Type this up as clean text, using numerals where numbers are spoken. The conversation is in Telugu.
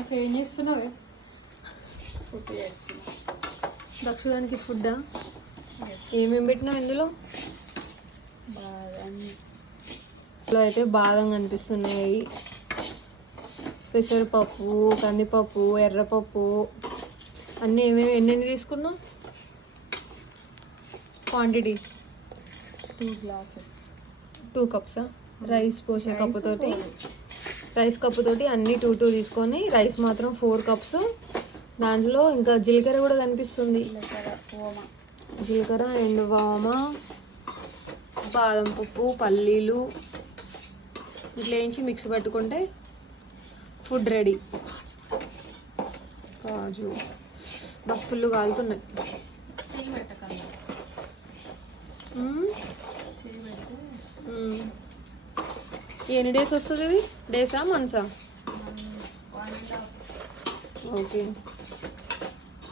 అసలు ఏం చేస్తున్నావే? ఫుడ్ చేస్తున్నా. దక్షుడానికి ఫుడ్డా? ఏమేమి పెట్టినావు ఇందులో? బాదం. ఇందులో అయితే బాదం కనిపిస్తున్నాయి, పెసరపప్పు, కందిపప్పు, ఎర్రపప్పు అన్నీ ఎన్నెన్ని తీసుకున్నావు? Quantity 2 glasses. 2 cups. రైస్ పోసే కప్పుతోటి, రైస్ కప్పుతోటి అన్నీ 2 తీసుకొని, రైస్ మాత్రం 4 cups. దాంట్లో ఇంకా జీలకర్ర కూడా కనిపిస్తుంది. జీలకర్ర అండ్ వామ, బాదం పప్పు, పల్లీలు ఇట్లా వేయించి మిక్స్ పట్టుకుంటే ఫుడ్ రెడీ. కాజు ఫుల్ కాలుతున్నాయి. ఎన్ని డేస్ వస్తుంది ఇది? డేసా మంత్సా? ఓకే.